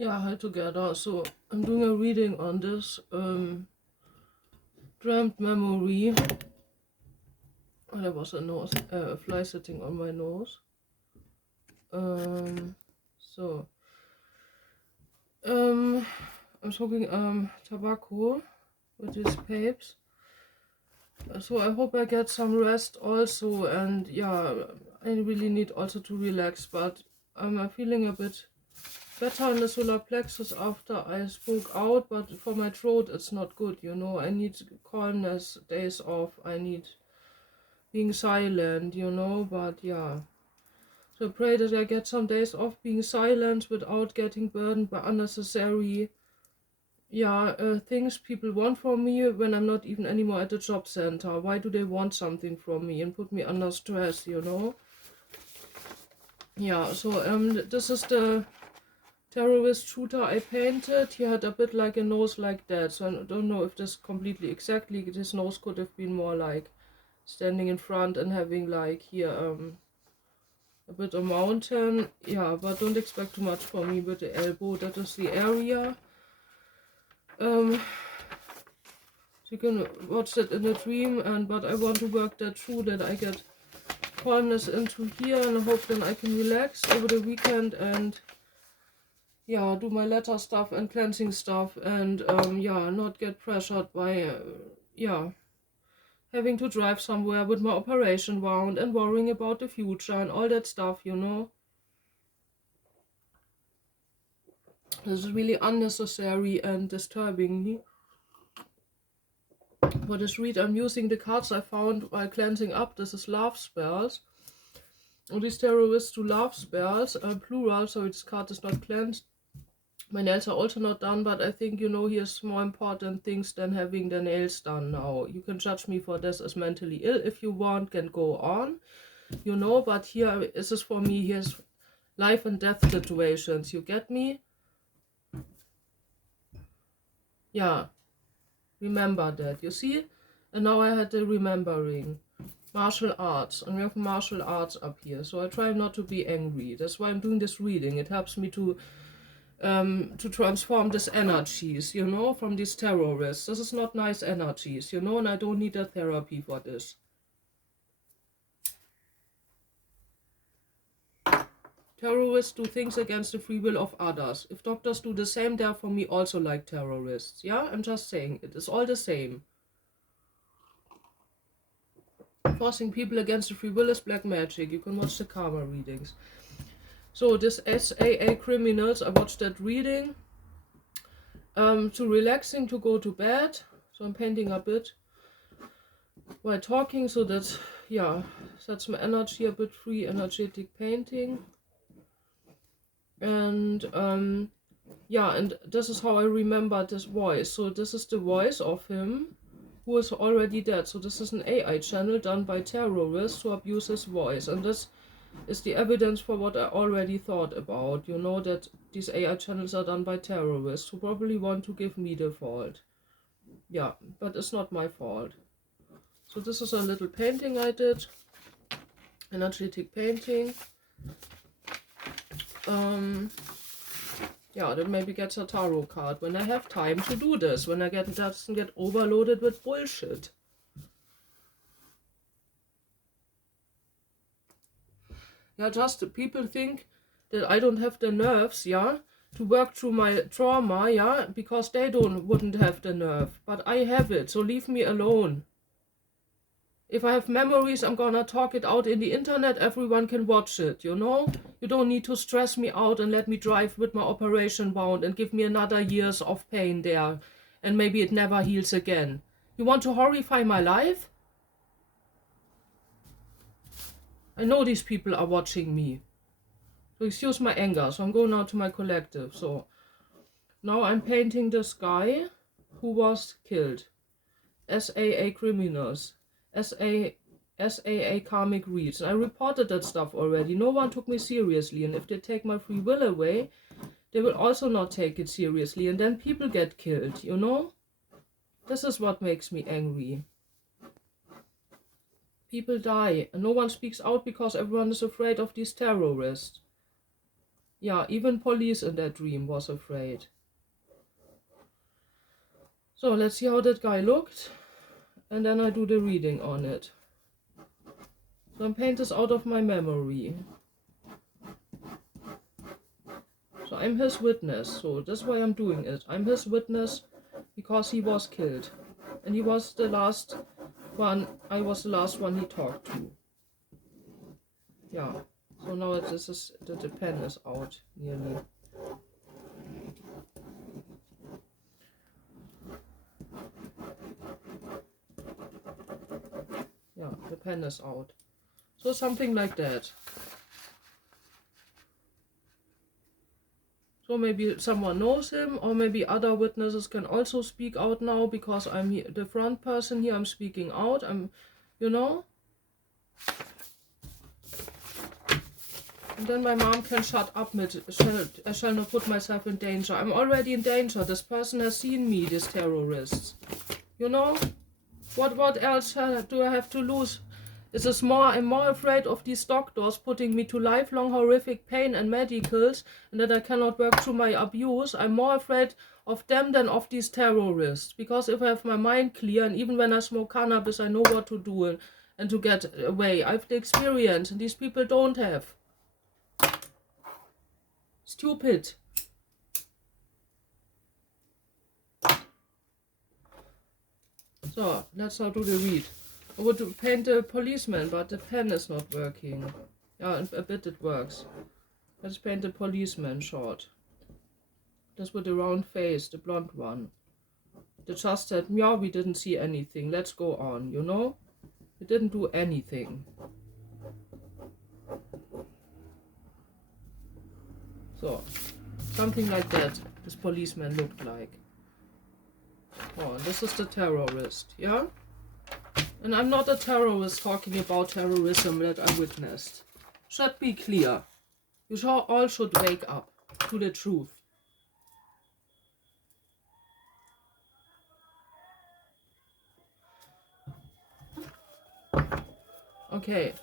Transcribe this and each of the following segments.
Yeah, hi together. So I'm doing a reading on this dreamt memory. And there was a fly sitting on my nose. So I'm smoking tobacco with these papes. So I hope I get some rest also, and yeah, I really need also to relax. But I'm feeling a bit better in the solar plexus after I spoke out, but for my throat it's not good, you know. I need calmness, days off, I need being silent, you know, but yeah. So I pray that I get some days off being silent without getting burdened by unnecessary things people want from me when I'm not even anymore at the job center. Why do they want something from me and put me under stress, you know? Yeah, so this is the terrorist shooter I painted. He had a bit like a nose like that, so I don't know if this completely exactly, his nose could have been more like standing in front and having like here a bit of mountain. Yeah, but don't expect too much from me with the elbow. That is the area. So you can watch that in a dream, but I want to work that through, that I get calmness into here, and I hope then I can relax over the weekend and yeah, do my letter stuff and cleansing stuff, and not get pressured by having to drive somewhere with my operation wound and worrying about the future and all that stuff, you know. This is really unnecessary and disturbing me. For this read, I'm using the cards I found while cleansing up. This is love spells. And these terrorists do love spells, plural, so this card is not cleansed. My nails are also not done, but I think, you know, here's more important things than having the nails done now. You can judge me for this as mentally ill if you want, can go on, you know, but here this is for me, here's life and death situations, you get me? Yeah, remember that, you see? And now I had the remembering. Martial arts, and we have martial arts up here, so I try not to be angry. That's why I'm doing this reading. It helps me to transform these energies, you know, from these terrorists. This is not nice energies, you know, and I don't need a therapy for this. Terrorists do things against the free will of others. If doctors do the same, they're for me also like terrorists. Yeah, I'm just saying, it is all the same. Forcing people against the free will is black magic. You can watch the karma readings. So this SAA criminals, I watched that reading. Too relaxing to go to bed. So I'm painting a bit while talking, so that, yeah, sets my energy a bit free, energetic painting. And and this is how I remember this voice. So this is the voice of him who is already dead. So this is an AI channel done by terrorists who abuse his voice, and this is the evidence for what I already thought about, you know, that these AI channels are done by terrorists who probably want to give me the fault. Yeah, but it's not my fault. So this is a little painting I did, energetic painting. Yeah, then maybe get a tarot card when I have time to do this, when I doesn't get overloaded with bullshit. Yeah, just people think that I don't have the nerves, yeah, to work through my trauma, yeah, because they wouldn't have the nerve. But I have it, so leave me alone. If I have memories, I'm gonna talk it out in the internet, everyone can watch it, you know? You don't need to stress me out and let me drive with my operation wound and give me another years of pain there, and maybe it never heals again. You want to horrify my life? I know these people are watching me. So excuse my anger, so I'm going now to my collective. So now I'm painting this guy who was killed. SAA criminals. SAA karmic reads. I reported that stuff already. No one took me seriously, and if they take my free will away, they will also not take it seriously, and then people get killed, you know? This is what makes me angry. People die, and no one speaks out because everyone is afraid of these terrorists. Yeah, even police in that dream was afraid. So let's see how that guy looked, and then I do the reading on it. So I'm painting this out of my memory. So I'm his witness, so that's why I'm doing it. I'm his witness because he was killed. And he was the last one, I was the last one he talked to. Yeah, so now this is, the pen is out nearly. Yeah, the pen is out. So something like that. So maybe someone knows him, or maybe other witnesses can also speak out now because I'm here, the front person here, I'm speaking out, you know. And then my mom can shut up with, I shall not put myself in danger. I'm already in danger. This person has seen me, these terrorists. You know? What else do I have to lose? I'm more afraid of these doctors putting me to lifelong horrific pain and medicals, and that I cannot work through my abuse. I'm more afraid of them than of these terrorists. Because if I have my mind clear, and even when I smoke cannabis, I know what to do and to get away. I have the experience, and these people don't have. Stupid. So, let's now do the read. I would paint the policeman, but the pen is not working. Yeah, a bit it works. Let's paint the policeman short. This with the round face, the blonde one. They just said, yeah, we didn't see anything. Let's go on, you know? We didn't do anything. So, something like that, this policeman looked like. Oh, this is the terrorist, yeah? And I'm not a terrorist talking about terrorism that I witnessed. Should be clear. You all should wake up to the truth. Okay,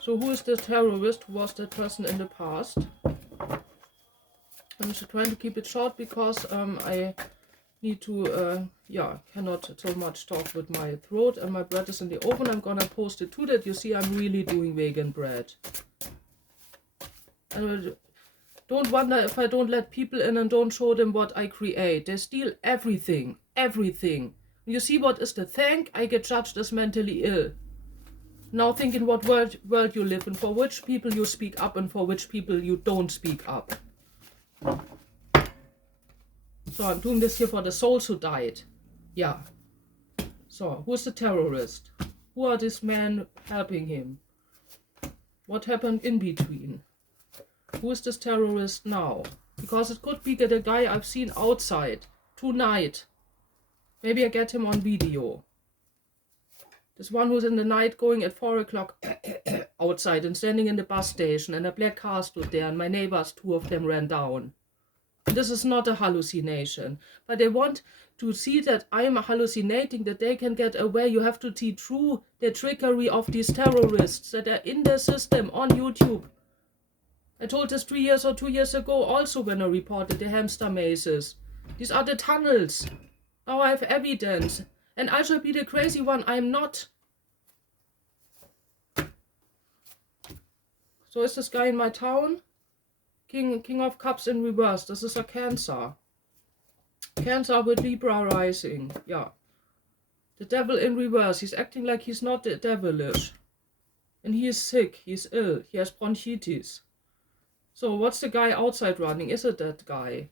so who is the terrorist? Who was that person in the past? I'm just trying to keep it short because I need to, cannot so much talk with my throat, and my bread is in the oven. I'm gonna post it too, that you see I'm really doing vegan bread. And don't wonder if I don't let people in and don't show them what I create. They steal everything, everything. You see what is the thank? I get judged as mentally ill. Now think in what world you live in, for which people you speak up and for which people you don't speak up. So I'm doing this here for the souls who died. Yeah. So, who's the terrorist? Who are these men helping him? What happened in between? Who is this terrorist now? Because it could be the guy I've seen outside tonight. Maybe I get him on video. This one who's in the night going at 4 o'clock outside and standing in the bus station, and a black car stood there, and my neighbors, 2 of them, ran down. This is not a hallucination, but they want to see that I am hallucinating, that they can get away. You have to see through the trickery of these terrorists that are in the system on YouTube. I told this 3 years or 2 years ago also when I reported the hamster mazes. These are the tunnels. Now I have evidence. And I shall be the crazy one. I'm not. So is this guy in my town? King of Cups in reverse. This is a Cancer. Cancer with Libra rising. Yeah. The devil in reverse. He's acting like he's not devilish. And he is sick. He's ill. He has bronchitis. So what's the guy outside running? Is it that guy?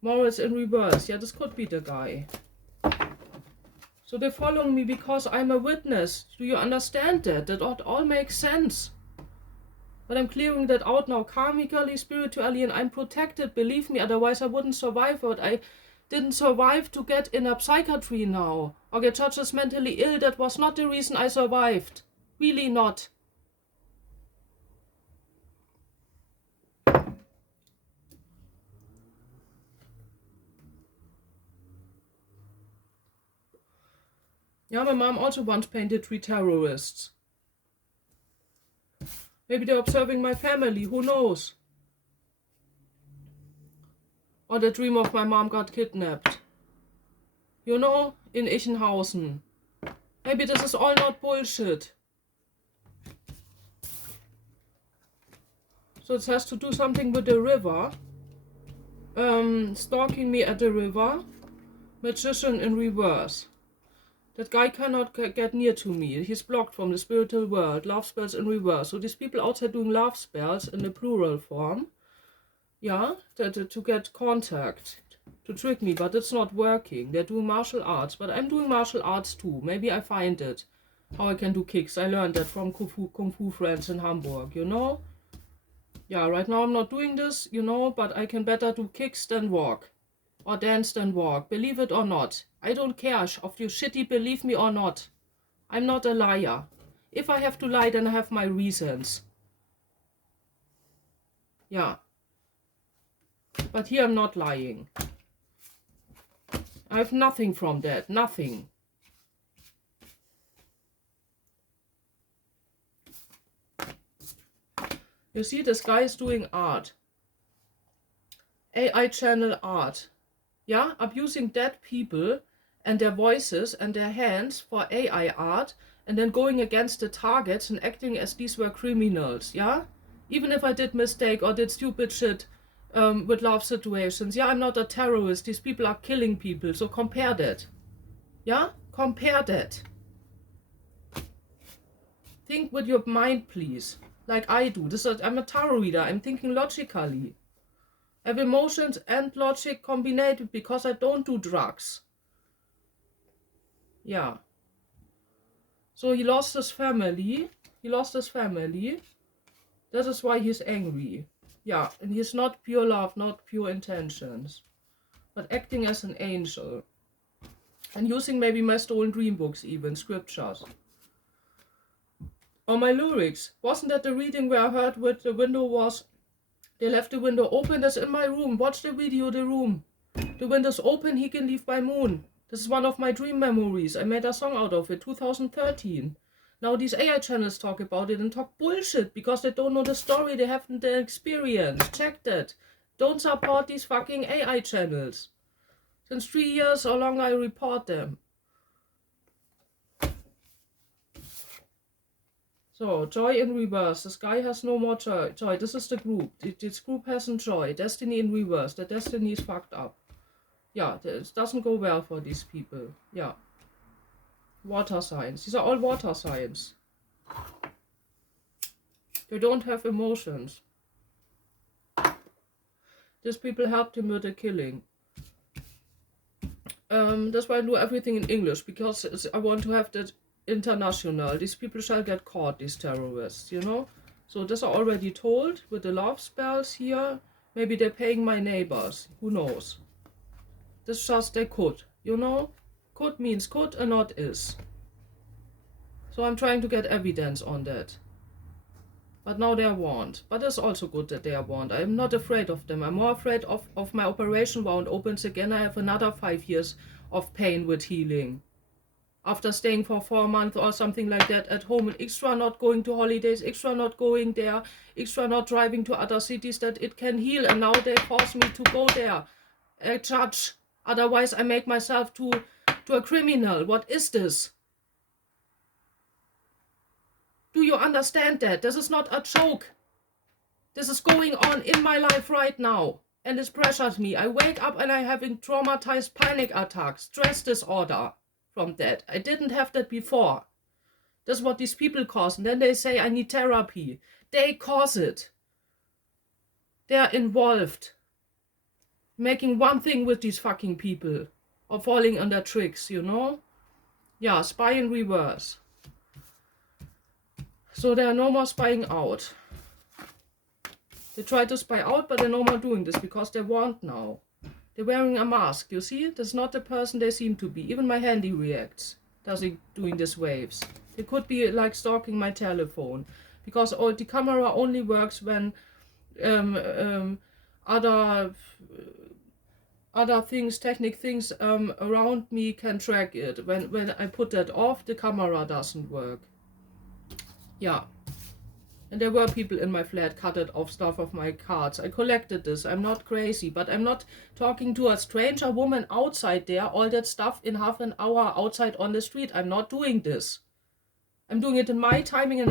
Morals in reverse. Yeah, this could be the guy. So they're following me because I'm a witness. Do you understand that? That all makes sense. But I'm clearing that out now, karmically, spiritually, and I'm protected, believe me, otherwise I wouldn't survive it. I didn't survive to get in a psychiatry now, or get judged as mentally ill. That was not the reason I survived. Really not. Yeah, my mom also once painted 3 terrorists. Maybe they're observing my family, who knows? Or the dream of my mom got kidnapped. You know, in Ichenhausen. Maybe this is all not bullshit. So it has to do something with the river. Stalking me at the river. Magician in reverse. That guy cannot get near to me. He's blocked from the spiritual world. Love spells in reverse. So these people outside doing love spells in the plural form. Yeah, to get contact. To trick me, but it's not working. They're doing martial arts, but I'm doing martial arts too. Maybe I find it. How I can do kicks. I learned that from Kung Fu friends in Hamburg, you know? Yeah, right now I'm not doing this, you know, but I can better do kicks than walk. Or dance than walk. Believe it or not. I don't care if you shitty believe me or not. I'm not a liar. If I have to lie, then I have my reasons. Yeah. But here I'm not lying. I have nothing from that. Nothing. You see, this guy is doing art. AI channel art. Yeah, abusing dead people and their voices and their hands for AI art, and then going against the targets and acting as these were criminals. Yeah, even if I did mistake or did stupid shit with love situations. Yeah, I'm not a terrorist. These people are killing people. So compare that. Yeah, compare that. Think with your mind, please. Like I do. I'm a tarot reader. I'm thinking logically. I have emotions and logic combined because I don't do drugs. Yeah. So he lost his family. He lost his family. That is why he's angry. Yeah, and he's not pure love, not pure intentions. But acting as an angel. And using maybe my stolen dream books even, scriptures. Or my lyrics. Wasn't that the reading where I heard with the window was... They left the window open, that's in my room. Watch the video, the room. The window's open, he can leave by moon. This is one of my dream memories. I made a song out of it, 2013. Now these AI channels talk about it and talk bullshit because they don't know the story, they haven't the experience. Check that. Don't support these fucking AI channels. Since 3 years or longer I report them. So, joy in reverse. This guy has no more joy. This is the group. This group hasn't joy. Destiny in reverse. The destiny is fucked up. Yeah, it doesn't go well for these people. Yeah. Water signs. These are all water signs. They don't have emotions. These people helped him with the killing. That's why I do everything in English, because I want to have that international. These people shall get caught, these terrorists, you know? So these are already told with the love spells here. Maybe they're paying my neighbors. Who knows? This just they could, you know? Could means could and not is. So I'm trying to get evidence on that. But now they are warned. But it's also good that they are warned. I'm not afraid of them. I'm more afraid of my operation wound opens again. I have another 5 years of pain with healing. After staying for 4 months or something like that at home, and extra not going to holidays, extra not going there, extra not driving to other cities that it can heal. And now they force me to go there. A judge. Otherwise I make myself to a criminal. What is this? Do you understand that? This is not a joke. This is going on in my life right now. And it pressures me. I wake up and I'm having traumatized panic attacks, stress disorder from that. I didn't have that before. That's what these people cause. And then they say I need therapy. They cause it. They're involved. Making one thing with these fucking people. Or falling under tricks, you know? Yeah, spy in reverse. So there are no more spying out. They try to spy out, but they're no more doing this because they're warned now. They're wearing a mask, you see? That's not the person they seem to be. Even my handy reacts. Doing these waves. They could be like stalking my telephone. Because the camera only works when other things, technical things around me can track it. When I put that off, the camera doesn't work. Yeah. And there were people in my flat cutted off stuff of my cards. I collected this. I'm not crazy, but I'm not talking to a stranger woman outside there, all that stuff in half an hour outside on the street. I'm not doing this. I'm doing it in my timing and